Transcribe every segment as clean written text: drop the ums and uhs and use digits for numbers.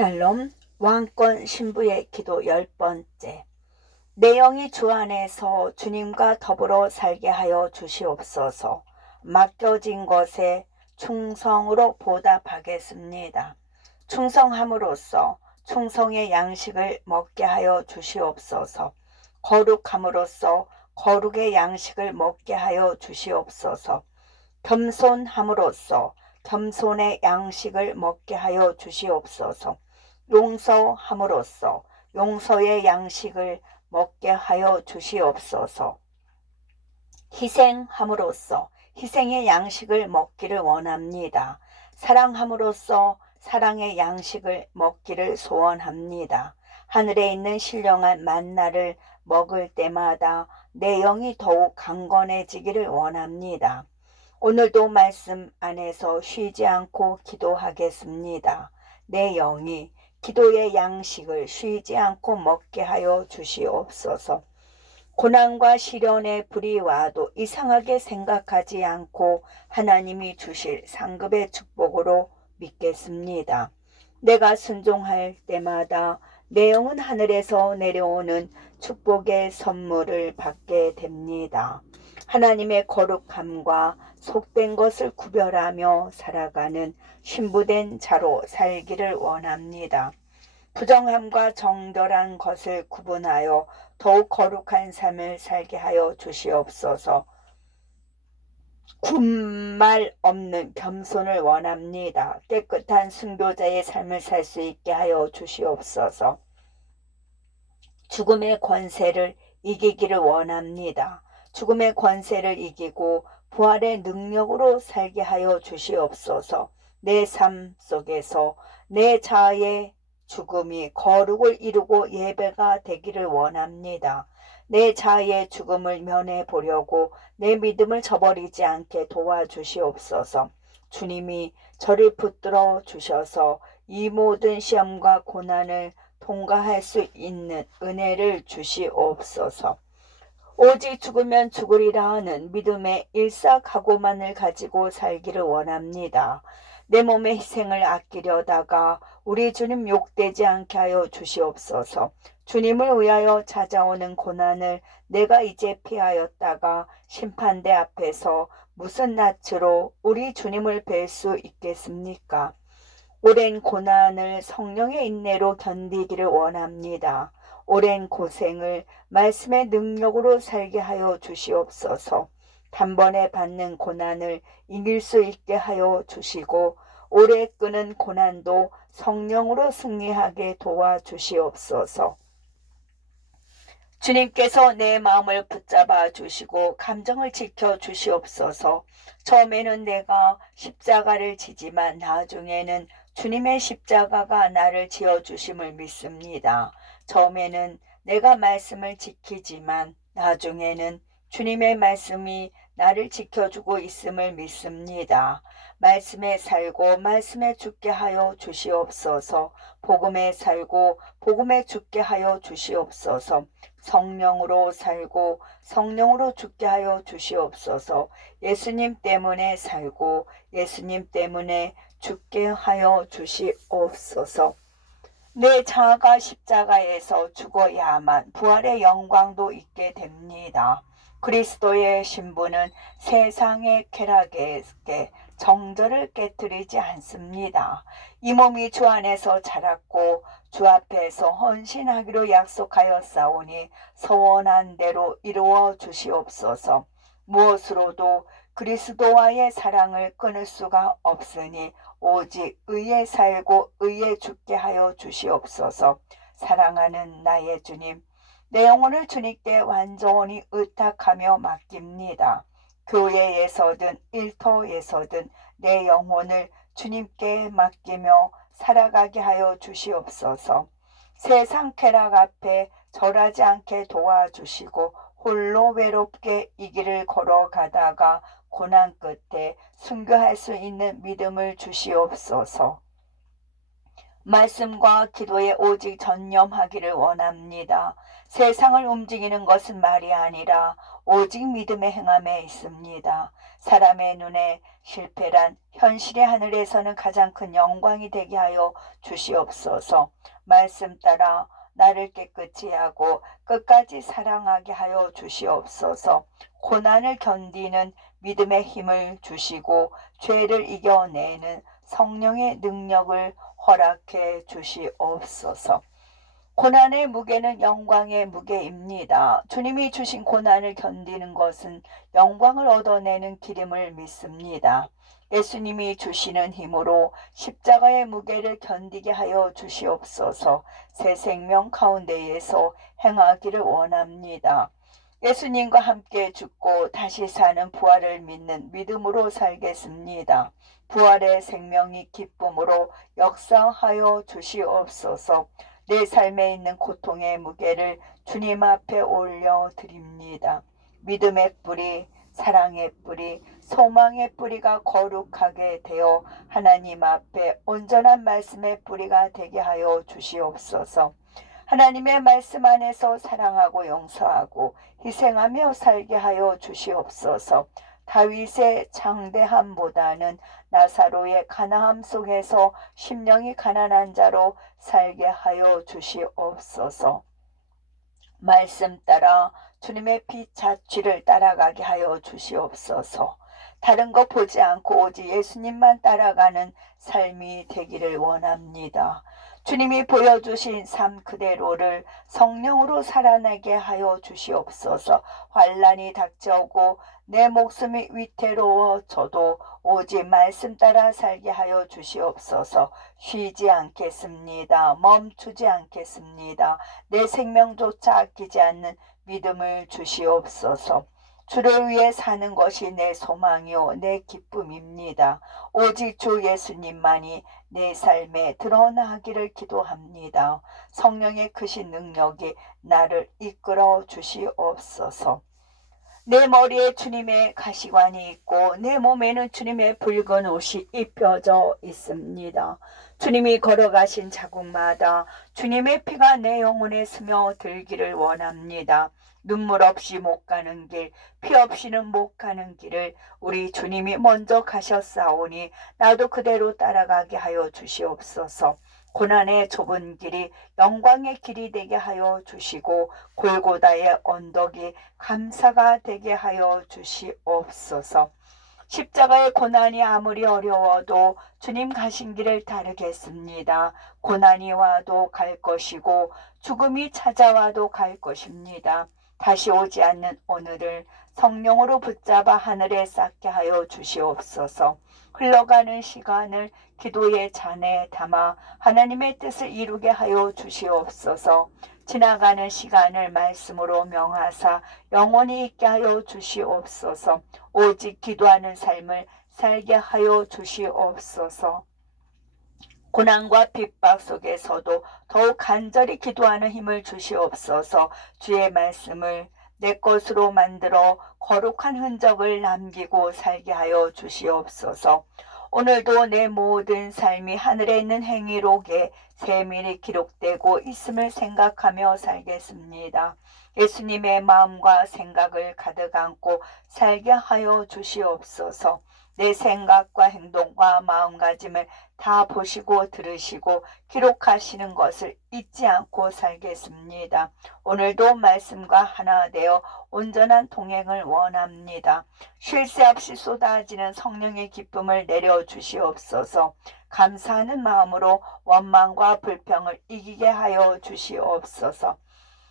샬롬. 왕권 신부의 기도 10번째. 내 영이 주 안에서 주님과 더불어 살게 하여 주시옵소서. 맡겨진 것에 충성으로 보답하겠습니다. 충성함으로써 충성의 양식을 먹게 하여 주시옵소서. 거룩함으로써 거룩의 양식을 먹게 하여 주시옵소서. 겸손함으로써 겸손의 양식을 먹게 하여 주시옵소서. 용서함으로써 용서의 양식을 먹게 하여 주시옵소서. 희생함으로써 희생의 양식을 먹기를 원합니다. 사랑함으로써 사랑의 양식을 먹기를 소원합니다. 하늘에 있는 신령한 만나를 먹을 때마다 내 영이 더욱 강건해지기를 원합니다. 오늘도 말씀 안에서 쉬지 않고 기도하겠습니다. 내 영이 기도의 양식을 쉬지 않고 먹게 하여 주시옵소서. 고난과 시련의 불이 와도 이상하게 생각하지 않고 하나님이 주실 상급의 축복으로 믿겠습니다. 내가 순종할 때마다 내 영은 하늘에서 내려오는 축복의 선물을 받게 됩니다. 하나님의 거룩함과 속된 것을 구별하며 살아가는 신부된 자로 살기를 원합니다. 부정함과 정결한 것을 구분하여 더욱 거룩한 삶을 살게 하여 주시옵소서. 군말 없는 겸손을 원합니다. 깨끗한 순교자의 삶을 살 수 있게 하여 주시옵소서. 죽음의 권세를 이기기를 원합니다. 죽음의 권세를 이기고 부활의 능력으로 살게 하여 주시옵소서. 내 삶 속에서 내 자아의 죽음이 거룩을 이루고 예배가 되기를 원합니다. 내 자아의 죽음을 면해 보려고 내 믿음을 저버리지 않게 도와주시옵소서. 주님이 저를 붙들어 주셔서 이 모든 시험과 고난을 통과할 수 있는 은혜를 주시옵소서. 오직 죽으면 죽으리라 하는 믿음의 일사각오만을 가지고 살기를 원합니다. 내 몸의 희생을 아끼려다가 우리 주님 욕되지 않게 하여 주시옵소서. 주님을 위하여 찾아오는 고난을 내가 이제 피하였다가 심판대 앞에서 무슨 낯으로 우리 주님을 뵐 수 있겠습니까? 오랜 고난을 성령의 인내로 견디기를 원합니다. 오랜 고생을 말씀의 능력으로 살게 하여 주시옵소서. 단번에 받는 고난을 이길 수 있게 하여 주시고 오래 끄는 고난도 성령으로 승리하게 도와주시옵소서. 주님께서 내 마음을 붙잡아 주시고 감정을 지켜 주시옵소서. 처음에는 내가 십자가를 지지만 나중에는 주님의 십자가가 나를 지어주심을 믿습니다. 처음에는 내가 말씀을 지키지만 나중에는 주님의 말씀이 나를 지켜주고 있음을 믿습니다. 말씀에 살고 말씀에 죽게 하여 주시옵소서. 복음에 살고 복음에 죽게 하여 주시옵소서. 성령으로 살고 성령으로 죽게 하여 주시옵소서. 예수님 때문에 살고 예수님 때문에 죽게 하여 주시옵소서. 내 자아가 십자가에서 죽어야만 부활의 영광도 있게 됩니다. 그리스도의 신부는 세상의 쾌락에게 정절을 깨뜨리지 않습니다. 이 몸이 주 안에서 자랐고 주 앞에서 헌신하기로 약속하였사오니 서원한 대로 이루어 주시옵소서. 무엇으로도 그리스도와의 사랑을 끊을 수가 없으니 오직 의에 살고 의에 죽게 하여 주시옵소서. 사랑하는 나의 주님, 내 영혼을 주님께 완전히 의탁하며 맡깁니다. 교회에서든 일터에서든 내 영혼을 주님께 맡기며 살아가게 하여 주시옵소서. 세상 쾌락 앞에 절하지 않게 도와주시고 홀로 외롭게 이 길을 걸어가다가 고난 끝에 순교할 수 있는 믿음을 주시옵소서. 말씀과 기도에 오직 전념하기를 원합니다. 세상을 움직이는 것은 말이 아니라 오직 믿음의 행함에 있습니다. 사람의 눈에 실패란 현실의 하늘에서는 가장 큰 영광이 되게 하여 주시옵소서. 말씀 따라 나를 깨끗이 하고 끝까지 사랑하게 하여 주시옵소서. 고난을 견디는 믿음의 힘을 주시고 죄를 이겨내는 성령의 능력을 허락해 주시옵소서. 고난의 무게는 영광의 무게입니다. 주님이 주신 고난을 견디는 것은 영광을 얻어내는 길임을 믿습니다. 예수님이 주시는 힘으로 십자가의 무게를 견디게 하여 주시옵소서. 새 생명 가운데에서 행하기를 원합니다. 예수님과 함께 죽고 다시 사는 부활을 믿는 믿음으로 살겠습니다. 부활의 생명이 기쁨으로 역사하여 주시옵소서. 내 삶에 있는 고통의 무게를 주님 앞에 올려드립니다. 믿음의 뿌리, 사랑의 뿌리, 소망의 뿌리가 거룩하게 되어 하나님 앞에 온전한 말씀의 뿌리가 되게 하여 주시옵소서. 하나님의 말씀 안에서 사랑하고 용서하고 희생하며 살게 하여 주시옵소서. 다윗의 장대함보다는 나사로의 가난함 속에서 심령이 가난한 자로 살게 하여 주시옵소서. 말씀 따라 주님의 빛 자취를 따라가게 하여 주시옵소서. 다른 것 보지 않고 오직 예수님만 따라가는 삶이 되기를 원합니다. 주님이 보여주신 삶 그대로를 성령으로 살아내게 하여 주시옵소서. 환난이 닥쳐오고 내 목숨이 위태로워져도 오직 말씀 따라 살게 하여 주시옵소서. 쉬지 않겠습니다. 멈추지 않겠습니다. 내 생명조차 아끼지 않는 믿음을 주시옵소서. 주를 위해 사는 것이 내 소망이요 내 기쁨입니다. 오직 주 예수님만이 내 삶에 드러나기를 기도합니다. 성령의 크신 능력이 나를 이끌어 주시옵소서. 내 머리에 주님의 가시관이 있고 내 몸에는 주님의 붉은 옷이 입혀져 있습니다. 주님이 걸어가신 자국마다 주님의 피가 내 영혼에 스며들기를 원합니다. 눈물 없이 못 가는 길, 피 없이는 못 가는 길을 우리 주님이 먼저 가셨사오니 나도 그대로 따라가게 하여 주시옵소서. 고난의 좁은 길이 영광의 길이 되게 하여 주시고 골고다의 언덕이 감사가 되게 하여 주시옵소서. 십자가의 고난이 아무리 어려워도 주님 가신 길을 따르겠습니다. 고난이 와도 갈 것이고 죽음이 찾아와도 갈 것입니다. 다시 오지 않는 오늘을 성령으로 붙잡아 하늘에 쌓게 하여 주시옵소서. 흘러가는 시간을 기도의 잔에 담아 하나님의 뜻을 이루게 하여 주시옵소서. 지나가는 시간을 말씀으로 명하사 영원히 있게 하여 주시옵소서. 오직 기도하는 삶을 살게 하여 주시옵소서. 고난과 핍박 속에서도 더욱 간절히 기도하는 힘을 주시옵소서. 주의 말씀을 내 것으로 만들어 거룩한 흔적을 남기고 살게 하여 주시옵소서. 오늘도 내 모든 삶이 하늘에 있는 행위록에 세밀히 기록되고 있음을 생각하며 살겠습니다. 예수님의 마음과 생각을 가득 안고 살게 하여 주시옵소서. 내 생각과 행동과 마음가짐을 다 보시고 들으시고 기록하시는 것을 잊지 않고 살겠습니다. 오늘도 말씀과 하나 되어 온전한 동행을 원합니다. 쉴 새 없이 쏟아지는 성령의 기쁨을 내려주시옵소서. 감사하는 마음으로 원망과 불평을 이기게 하여 주시옵소서.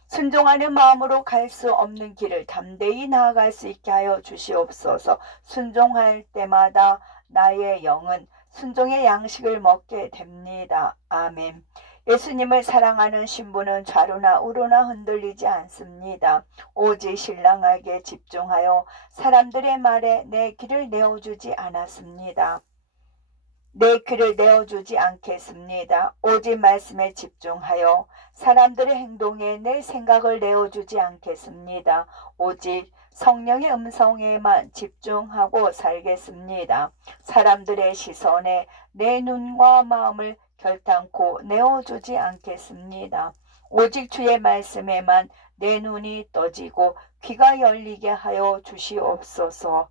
순종하는 마음으로 갈 수 없는 길을 담대히 나아갈 수 있게 하여 주시옵소서. 순종할 때마다 나의 영은 순종의 양식을 먹게 됩니다. 아멘. 예수님을 사랑하는 신부는 좌로나 우로나 흔들리지 않습니다. 오직 신랑에게 집중하여 사람들의 말에 내 길을 내어주지 않았습니다. 내 길을 내어주지 않겠습니다. 오직 말씀에 집중하여 사람들의 행동에 내 생각을 내어주지 않겠습니다. 오직 성령의 음성에만 집중하고 살겠습니다. 사람들의 시선에 내 눈과 마음을 결단코 내어주지 않겠습니다. 오직 주의 말씀에만 내 눈이 떠지고 귀가 열리게 하여 주시옵소서.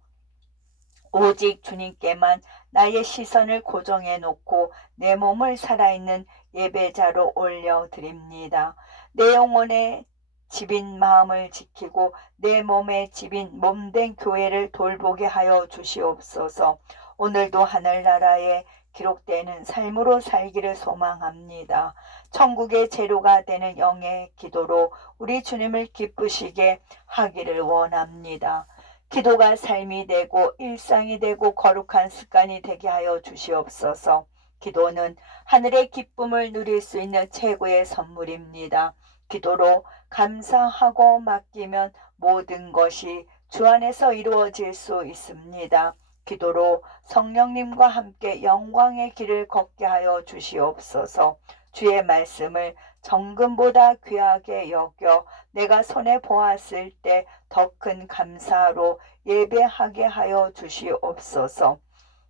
오직 주님께만 나의 시선을 고정해 놓고 내 몸을 살아있는 예배자로 올려드립니다. 내 영혼의 집인 마음을 지키고 내 몸의 집인 몸된 교회를 돌보게 하여 주시옵소서. 오늘도 하늘나라에 기록되는 삶으로 살기를 소망합니다. 천국의 재료가 되는 영의 기도로 우리 주님을 기쁘시게 하기를 원합니다. 기도가 삶이 되고 일상이 되고 거룩한 습관이 되게 하여 주시옵소서. 기도는 하늘의 기쁨을 누릴 수 있는 최고의 선물입니다. 기도로 감사하고 맡기면 모든 것이 주 안에서 이루어질 수 있습니다. 기도로 성령님과 함께 영광의 길을 걷게 하여 주시옵소서. 주의 말씀을 정금보다 귀하게 여겨 내가 손에 보았을 때 더 큰 감사로 예배하게 하여 주시옵소서.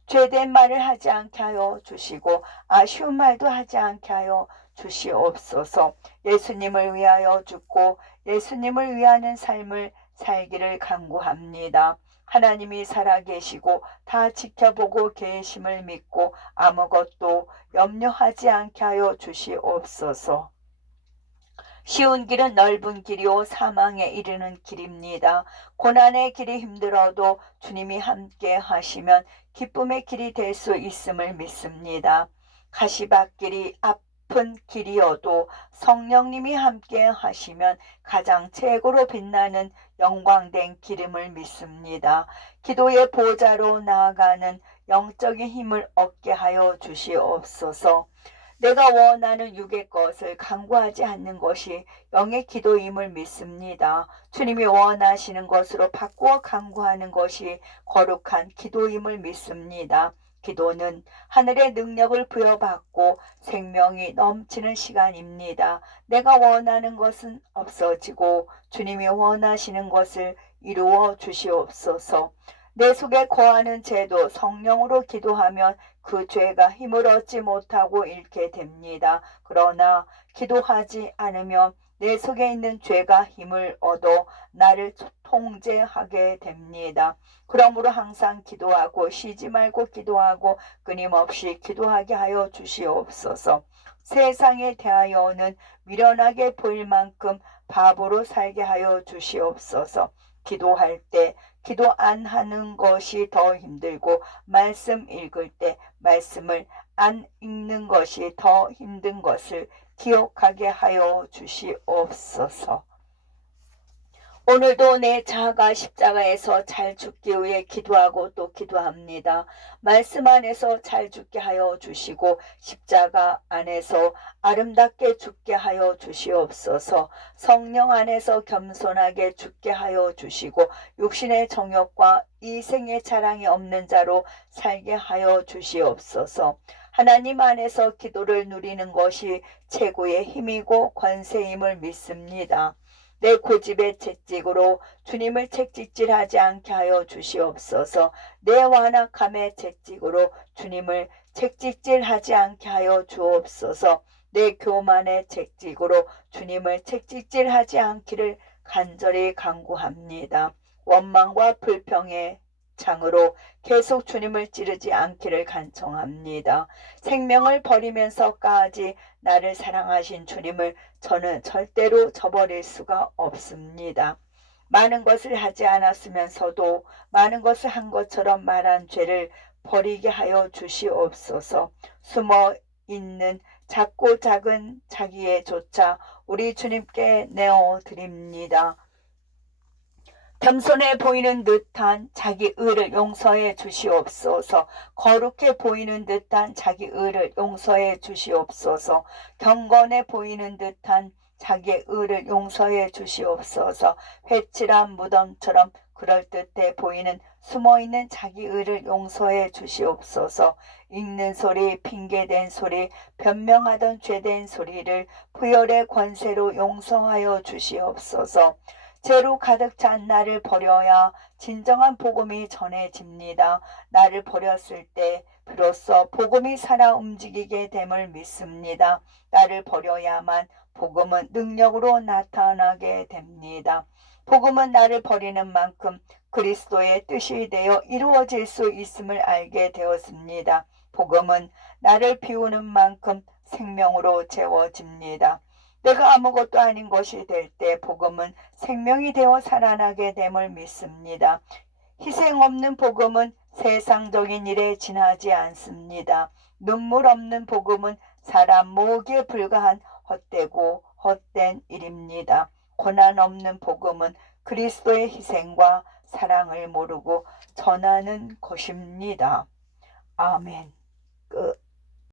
죄된 말을 하지 않게 하여 주시고 아쉬운 말도 하지 않게 하여 주시옵소서. 예수님을 위하여 죽고 예수님을 위하는 삶을 살기를 간구합니다. 하나님이 살아계시고 다 지켜보고 계심을 믿고 아무것도 염려하지 않게 하여 주시옵소서. 쉬운 길은 넓은 길이요 사망에 이르는 길입니다. 고난의 길이 힘들어도 주님이 함께 하시면 기쁨의 길이 될 수 있음을 믿습니다. 가시밭길이 아픈 길이어도 성령님이 함께 하시면 가장 최고로 빛나는 영광된 기름을 믿습니다. 기도의 보좌로 나아가는 영적인 힘을 얻게 하여 주시옵소서. 내가 원하는 육의 것을 간구하지 않는 것이 영의 기도임을 믿습니다. 주님이 원하시는 것으로 바꾸어 간구하는 것이 거룩한 기도임을 믿습니다. 기도는 하늘의 능력을 부여받고 생명이 넘치는 시간입니다. 내가 원하는 것은 없어지고 주님이 원하시는 것을 이루어 주시옵소서. 내 속에 거하는 죄도 성령으로 기도하면 그 죄가 힘을 얻지 못하고 잃게 됩니다. 그러나 기도하지 않으면 내 속에 있는 죄가 힘을 얻어 나를 통제하게 됩니다. 그러므로 항상 기도하고 쉬지 말고 기도하고 끊임없이 기도하게 하여 주시옵소서. 세상에 대하여는 미련하게 보일 만큼 바보로 살게 하여 주시옵소서. 기도할 때 기도 안 하는 것이 더 힘들고 말씀 읽을 때 말씀을 안 읽는 것이 더 힘든 것을 기억하게 하여 주시옵소서. 오늘도 내 자아가 십자가에서 잘 죽기 위해 기도하고 또 기도합니다. 말씀 안에서 잘 죽게 하여 주시고 십자가 안에서 아름답게 죽게 하여 주시옵소서. 성령 안에서 겸손하게 죽게 하여 주시고 육신의 정욕과 이생의 자랑이 없는 자로 살게 하여 주시옵소서. 하나님 안에서 기도를 누리는 것이 최고의 힘이고 권세임을 믿습니다. 내 고집의 채찍으로 주님을 채찍질하지 않게 하여 주시옵소서. 내 완악함의 채찍으로 주님을 채찍질하지 않게 하여 주옵소서. 내 교만의 채찍으로 주님을 채찍질하지 않기를 간절히 간구합니다. 원망과 불평의 창으로 계속 주님을 찌르지 않기를 간청합니다. 생명을 버리면서까지 나를 사랑하신 주님을 저는 절대로 저버릴 수가 없습니다. 많은 것을 하지 않았으면서도 많은 것을 한 것처럼 말한 죄를 버리게 하여 주시옵소서. 숨어 있는 작고 작은 자기의 조차 우리 주님께 내어드립니다. 겸손해 보이는 듯한 자기 의를 용서해 주시옵소서. 거룩해 보이는 듯한 자기 의를 용서해 주시옵소서. 경건해 보이는 듯한 자기의 의를 용서해 주시옵소서. 회칠한 무덤처럼 그럴듯해 보이는 숨어있는 자기 의를 용서해 주시옵소서. 읽는 소리, 핑계댄 소리, 변명하던 죄된 소리를 부열의 권세로 용서하여 주시옵소서. 죄로 가득 찬 나를 버려야 진정한 복음이 전해집니다. 나를 버렸을 때 비로소 복음이 살아 움직이게 됨을 믿습니다. 나를 버려야만 복음은 능력으로 나타나게 됩니다. 복음은 나를 버리는 만큼 그리스도의 뜻이 되어 이루어질 수 있음을 알게 되었습니다. 복음은 나를 비우는 만큼 생명으로 채워집니다. 내가 아무것도 아닌 것이 될 때 복음은 생명이 되어 살아나게 됨을 믿습니다. 희생 없는 복음은 세상적인 일에 지나지 않습니다. 눈물 없는 복음은 사람 모으기에 불과한 헛되고 헛된 일입니다. 고난 없는 복음은 그리스도의 희생과 사랑을 모르고 전하는 것입니다. 아멘.